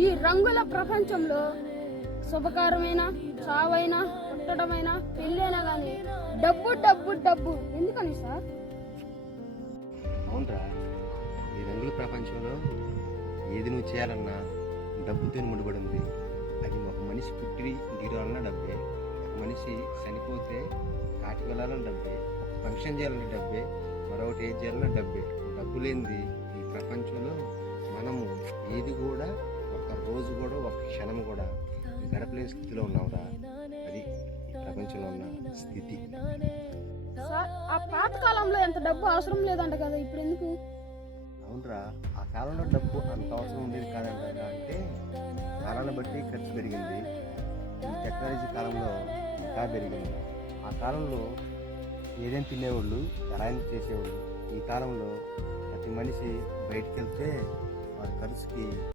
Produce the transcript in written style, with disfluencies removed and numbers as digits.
ఈ రంగుల ప్రపంచంలో శుభకారమైన, చావైనా, పుట్టడమైన, పెళ్ళైనా కానీ డబ్బు డబ్బు డబ్బు ఎందుకని సార్? అవునరా, ఈ రంగుల ప్రపంచంలో ఏది నువ్వు చేయాలన్నా డబ్బుతో ముడిపడి ఉంది. అది ఒక మనిషి పుట్టి దిగాలన్నా డబ్బే, ఒక మనిషి చనిపోతే కాటికి వెళ్ళాలన్న డబ్బే, ఒక ఫంక్షన్ చేయాలన్న డబ్బే, మరొకటి ఏది చేయాలన్నా డబ్బే. డబ్బు లేనిది ఈ ప్రపంచంలో మనము ఏది కూడా, ఒక రోజు కూడా, ఒక క్షణం కూడా గడపలేని స్థితిలో ఉన్నావురా. అది ఈ ప్రపంచంలో ఉన్న స్థితి. సార్, ఆ పాత కాలంలో ఎంత డబ్బు అవసరం లేదంట కదా, ఇప్పుడు ఎందుకు? అవునరా, ఆ కాలంలో డబ్బు అంత అవసరం ఉండేది కాదంట. అంటే కాలాన్ని బట్టి ఖర్చు పెరిగింది. ఈ టెక్నాలజీ కాలంలో ఇంకా పెరిగింది. ఆ కాలంలో ఏదైనా తినేవాళ్ళు, ఎలా చేసేవాళ్ళు. ఈ కాలంలో ప్రతి మనిషి బయటికి వెళ్తే వారి ఖర్చుకి